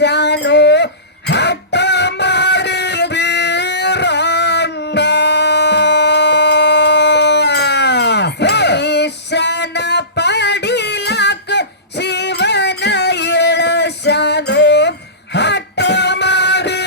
ಇಳಿಸನು ಹಠ ಮಾಡಿ ಬೀರಣ್ಣ ಈಶನ ಪಡಿಲಕ ಶಿವನ ಇಳಿಸನು ಹಠ ಮಾಡಿ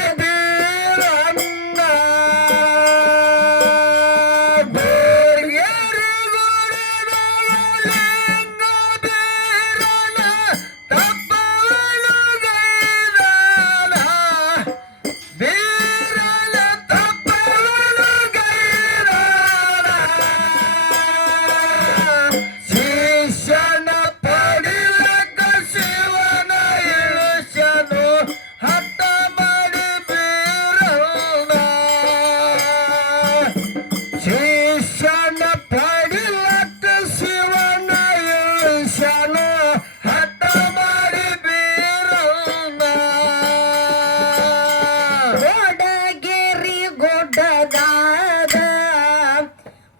ಬೀರಣ್ಣ ಶಿಷ್ಯನ ಪಡಿಲಕ್ಕ ಶಿವನ ಇಳಿಸನು ಹಠ ಮಾಡಿ ಬೀರಣ್ಣ ಗೋಡಗೇರಿ ಗುಡ್ಡದಾಗ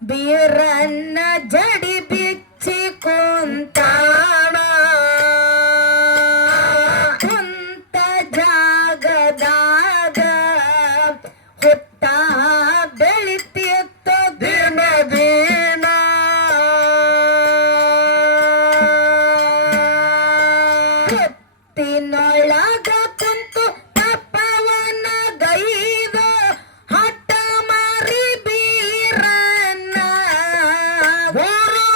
ಬೀರಣ್ಣ ಜಡಿ ಬಿಚ್ಚಿ ಕುಂತಾಣ ಕುಂತ ಜಾಗದಾಗ ಹುತ್ತ ಬೆಳಿತಿತ್ತು ದಿನ ದಿನ ಹೊತ್ತಿನೊಳಗ ಕುಂತು ತಪ್ಪವನ ಗೈದು ಹಠ ಮಾರಿ ಬೀರಣ್ಣ ಗುರು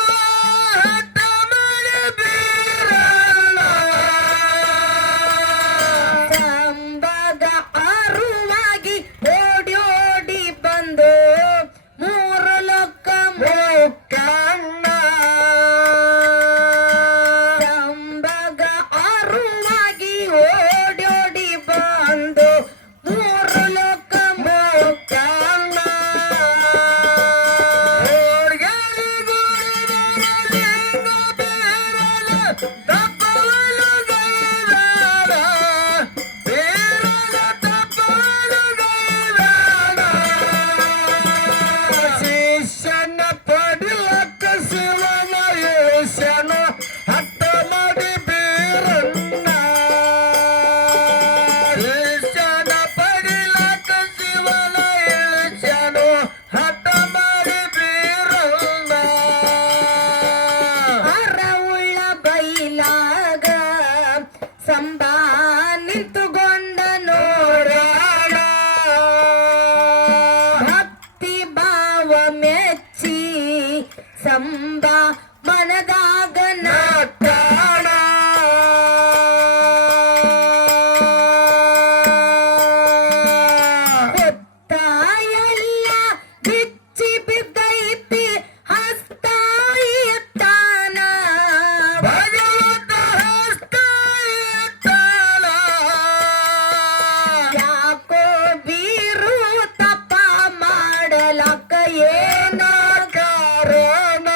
ಹಠ ಮಾರಿ ಬೀರಣ್ಣ ಸಂಬಗ ಅರುವಾಗಿ ಓಡಿ ಓಡಿ ಬಂದು ಮೂರು ಲೋಕ ಮುಕ್ಕಣ್ಣ ಸಂಬಗ ಅರುವಾಗಿ ಓಡಿ ಓಡಿ ಬಂದು ಮೂರು ಲೋಕ ಮುಕ್ಕಣ್ಣ ಶಿಷ್ಯನ ಪಡಿಲಕ್ಕ ಶಿವನ ಇಳಿಸನು ಹಠ ಮಾಡಿ ಬೀರಣ್ಣ ಶಿಷ್ಯನ ಪಡಿಲಕ್ಕ ಶಿವನ ಇಳಿಸನು ಹಠ ಮಾಡಿ ಬೀರಣ್ಣ ಅರವುಳ್ಳ ಬೈಲಾಗ ಸಂಬಾ ನಿಂತುಕೊಂಡ ನೋಡೋಣ ಭಕ್ತಿ ಭಾವ ಮೆಚ್ಚಿ ಸಂಬಾ ಮನದಾಗ ನಾಟಾಣ ಹೊತ್ತಾಯೆಲ್ಲ ಬಿಚ್ಚಿ ಬಿದ್ದೈತಿ ಹಸ್ತ ಎತ್ತಾನ ಭಗವಂತ ಹಸ್ತ ಎತ್ತಾನ ಯಾಕೋ ಬೀರು ತಪ್ಪ ಮಾಡಲಕ್ಕ ಏನ ಕಾರಣ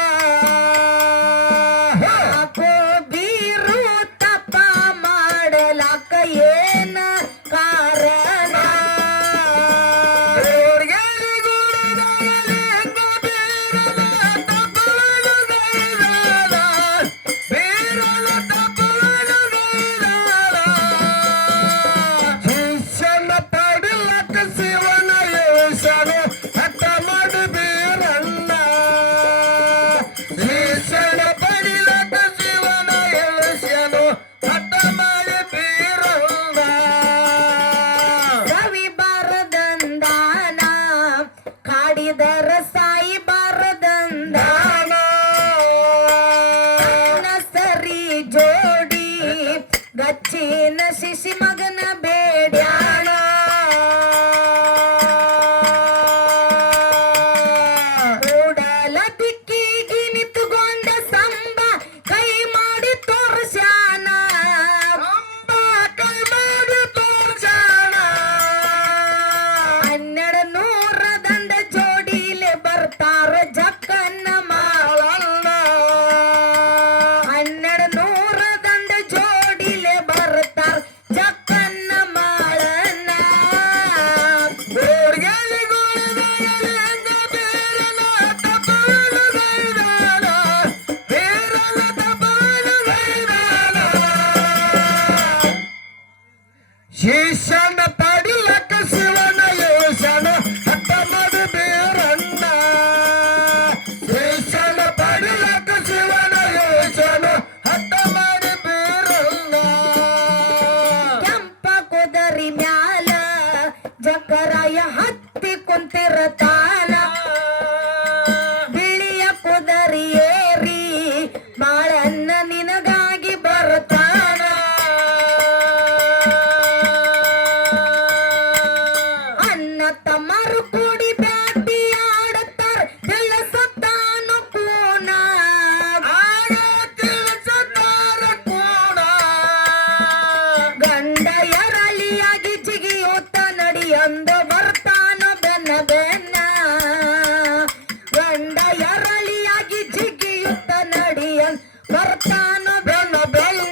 ಯಾಕೋ ಬೀರು ತಪ್ಪ ಮಾಡಲಕ್ಕ ಏನ ಕಾರಣ ಶಿಷ್ಯನ ಪಡಿಲಕ್ಕ ಶಿವನ ಇಳಿಸನು ಹಠ ಮಾಡಿ ಬೀರಣ್ಣ ಶಿಷ್ಯನ ಪಡಿಲಕ್ಕ ಶಿವನ ಇಳಿಸನು ಹಠ ಮಾಡಿ ಬೀರಣ್ಣ ರವಿ ಬಾರದಂದಾನ ಕಾಡಿದರ ಸಾಯಿ ಬಾರದಂದಾನ ಸರಿ ಜೋಡಿ ಗಚ್ಚಿನ ಶಿಶಿ ಮಗನ ಬೇಡ್ಯಾಣ ಕೂಡಲ ದಿಕ್ಕಿಗೆ ನಿಂತುಕೊಂಡ ಸಂಬ ಕೈ ಮಾಡಿ ತೋರ್ಸ್ಯಾನ ಸಂಬ ಕೈ ಮಾಡಿ ತೋರ್ಸ್ಯಾನ 1200 ದಂಡ ಜೋಡಿಲೆ ಬರ್ತಾರ ಜಕ್ಕನ್ನ ಮಾಳಣ್ಣ 1200 ದಂಡ ಜೋಡಿಲೆ ಬರ್ತಾರ ಜಕ್ಕನ್ನ ಮಾಳಣ್ಣ ಶಿಷ್ಯನ ಪಡಿಲಕ ಶಿವನ ಯೋಶನ ಹಠ ಮಾಡಿ ಬೀರಣ್ಣ ಶಿಷ್ಯನ ಪಡಿಲಕ ಶಿವನ ಯೋಶನ ಹಠ ಮಾಡಿ ಬೀರಣ್ಣ ಕೆಂಪ ಕುದರಿ ಮ್ಯಾಲ ಜಕರಾಯ ಹತ್ತಿ ಕುಂತಿರತಾನ ಬಿಳಿಯ ಕುದರಿ ಏರಿ ಬಾಳನ್ನ ನಿನಗಾಗಿ ಬರುತ್ತಾನ ಅನ್ನ ತಮ್ಮರು ಕೂಡಿ ಬ್ಯಾಟಿ ಆಡುತ್ತಾರ ತಿಳಿಸುತ್ತಾನು ಕೂನ ಆಗ ತಿಳಿಸುತ್ತಾರ ಕೂಡ ಗಂಡ ಎರಳಿಯಾಗಿ ಜಿಗಿಯುತ್ತ ನಡಿಯಂದು ಬರ್ತಾನ ಬೆನ್ನ ಬೆನ್ನ ಗಂಡ ಎರಳಿಯಾಗಿ ಜಿಗಿಯುತ್ತ ನಡಿಯಂದ್ ಬರ್ತಾನ ಬೆನ್ನ ಬೆನ್ನ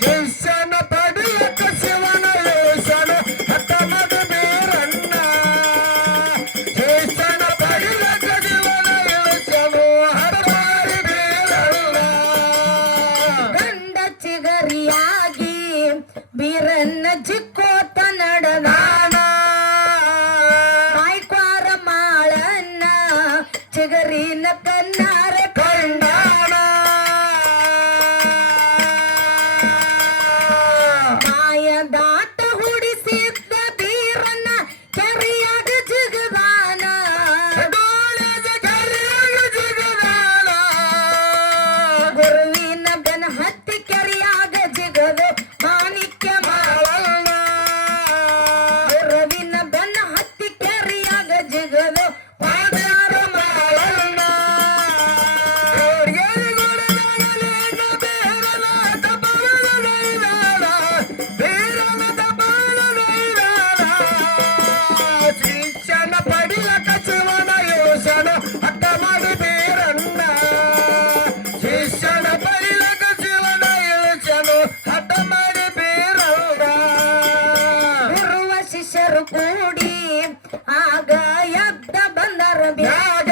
ಶಿಷ್ಯನ ಪಡಿಯಕ ಶಿವನ ಯೋಶನ ಹಠ ಮಾಡಿ ಬೀರಣ್ಣ ಶಿಷ್ಯನ ಪಡಿಯಕ ಶಿವನ ಯೋಶನ ಹಠ ಮಾಡಿ ಬೀರಣ್ಣ ಗಂಡ ಚಿಗರಿಯಾಗಿ ಬೀರನ್ನ ಜಿಕ್ಕೋತ ನಡೆದಾನ ಕಾಯ್ಕ್ವಾರ ಮಾಳನ್ನ ಚಿಗರಿನ ಕನ್ನಾರ ಕಂಡಾಣ ಮಾಯದಾಟ ಹುಡಿಸಿದ್ದ ಬೀರನ್ನ ಕೆರಿಯಾಗ ಜಿಗದಾನ ಗೋಳಿದ ಕರಿಯಾಗ ಜಿಗದಾಳ ಗುರುವಿನ ಬೆನ ಹತ್ತಿ ಕೆರಿಯಾಗ ಜಿಗದು ಮಾಣಿಕ್ಯ ಮಾಳಣ್ಣ ಗುರುವಿನ ಬೆನ್ನ ಹತ್ತಿ ಕೆರಿಯಾಗ ಜಿಗದು ಪಾದಾರ ಮಾಳಣ್ಣ ಶಿಕ್ಷಣ ಪಡಿಲಕ ಶಿವನ ಯೋಶನ ಹಠ ಮಾಡಿ ಬೀರಣ್ಣ ಶಿಕ್ಷಣ ಪಡಿಲಕ ಶಿವನ ಯೋಶನ ಹಠ ಮಾಡಿ ಬೀರಣ್ಣ ಗುರುವ ಶಿಷ್ಯರು ಕೂಡಿ ಆಗ ಎದ್ದ ಬಂದರ ಬ್ಯಾಗ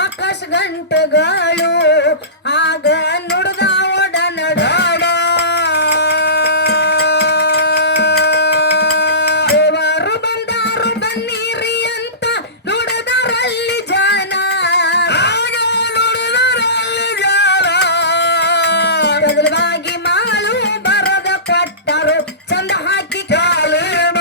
ಆಕಾಶ ಗಂಟೆಗಳು ಆಗ ನುಡ್ದ ಒಡನಡಾಡ ದೇವರು ಬಂದಾರು ಬನ್ನೀರಿ ಅಂತ ನುಡಿದರಲ್ಲಿ ಜನ ಆಗ ನುಡಿದರಲ್ಲಿ ಜನ ಕದಲವಾಗಿ ಮಾಳು ಬರದ ಕೊಟ್ಟರು ಚಂದ ಹಾಕಿ ಕಾಲಿನ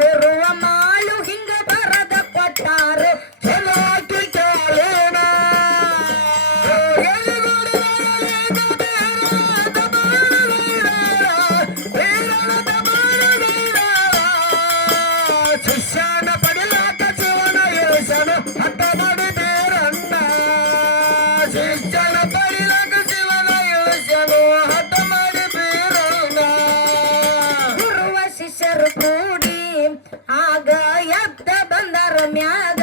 ಗುರುವ ಮಾಳು ಹಿಂಗ ಬರದ ಕೊಟ್ಟಾರು ಚಲಾಕಿ ಕಾಲಿನ ಶಿಷ್ಯನ ಪಡಿಲಾಕ ಶಿವನ ಯೋಶನ ಹಠ ಮಾಡಿ ಬೀರಣ್ಣ ಶಿಕ್ಷಣ ಪಡಿಲಾಕ ಶಿವನ ಯೋಶನ ಹಠ ಮಾಡಿ ಬೀರಣ್ಣ ಗುರುವ ಶಿಷ್ಯರು ಕೂಡಿ ಆಗ ಎದ್ದ ಬಂದರ ಮ್ಯಾಗ